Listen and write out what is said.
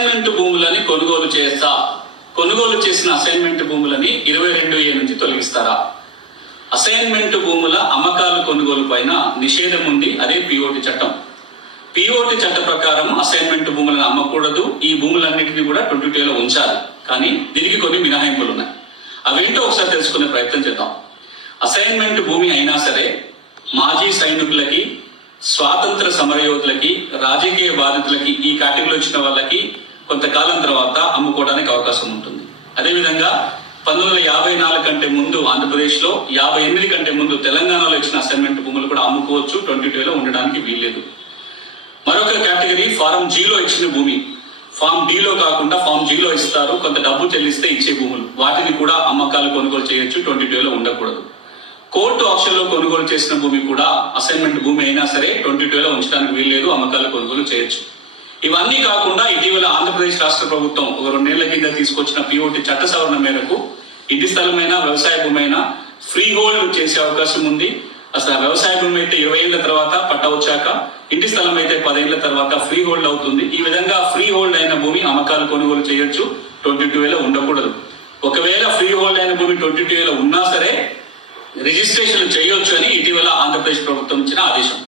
Assignment భూములని కొనుగోలు చేస్తా, కొనుగోలు చేసిన అసైన్మెంట్ భూములని 22A నుంచి తొలగిస్తారా? అసైన్మెంట్ భూముల అమ్మకాలు కొనుగోలు పైన నిషేధం ఉంది. అదే పిఓటి చట్టం. పిఓటి చట్ట ప్రకారం అసైన్మెంట్ భూములను అమ్మకూడదు. ఈ భూములన్నింటినీ కూడా 22లో ఉంచాలి. కానీ దీనికి కొన్ని మినహాయింపులు ఉన్నాయి. అవేంటో ఒకసారి తెలుసుకునే ప్రయత్నం చేద్దాం. అసైన్మెంట్ భూమి అయినా సరే మాజీ సైనికులకి, స్వాతంత్ర సమరయోధులకి, రాజకీయ బాధితులకి, ఈ కేటగిరీలో వచ్చిన వాళ్ళకి కొంతకాలం తర్వాత అమ్ముకోవడానికి అవకాశం ఉంటుంది. అదేవిధంగా 1954 కంటే ముందు ఆంధ్రప్రదేశ్లో, 58 కంటే ముందు తెలంగాణలో ఇచ్చిన అసైన్మెంట్ భూములు కూడా అమ్ముకోవచ్చు. 22లో ఉండడానికి వీల్లేదు. మరొక కేటగిరీ ఫారం జీలో ఇచ్చిన భూమి. ఫామ్ డిలో కాకుండా ఫామ్ జీలో ఇస్తారు, కొంత డబ్బు చెల్లిస్తే ఇచ్చే భూములు. వాటిని కూడా అమ్మకాలు కొనుగోలు చేయొచ్చు. 22లో ఉండకూడదు. కోర్టు ఆప్షన్లో కొనుగోలు చేసిన భూమి కూడా అసైన్మెంట్ భూమి అయినా సరే 22లో ఉంచడానికి వీల్లేదు. అమ్మకాలు కొనుగోలు చేయొచ్చు. ఇవన్నీ కాకుండా ఇటీవల ఆంధ్రప్రదేశ్ రాష్ట్ర ప్రభుత్వం ఒక 2 ఏళ్ల కింద తీసుకొచ్చిన పిఓటి చట్ట సవరణ మేరకు ఇంటి స్థలమైనా వ్యవసాయ భూమి అయినా ఫ్రీ హోల్డ్ చేసే అవకాశం ఉంది. అసలు వ్యవసాయ భూమి అయితే 20 ఏళ్ల తర్వాత పట్ట వచ్చాక, ఇంటి స్థలం అయితే 10 ఏళ్ల తర్వాత ఫ్రీ హోల్డ్ అవుతుంది. ఈ విధంగా ఫ్రీ హోల్డ్ అయిన భూమి అమ్మకాలు కొనుగోలు చేయొచ్చు. 22లో ఉండకూడదు. ఒకవేళ ఫ్రీ హోల్డ్ అయిన భూమి 22లో ఉన్నా సరే రిజిస్ట్రేషన్ చేయొచ్చు అని ఇటీవల ఆంధ్రప్రదేశ్ ప్రభుత్వం ఇచ్చిన ఆదేశం.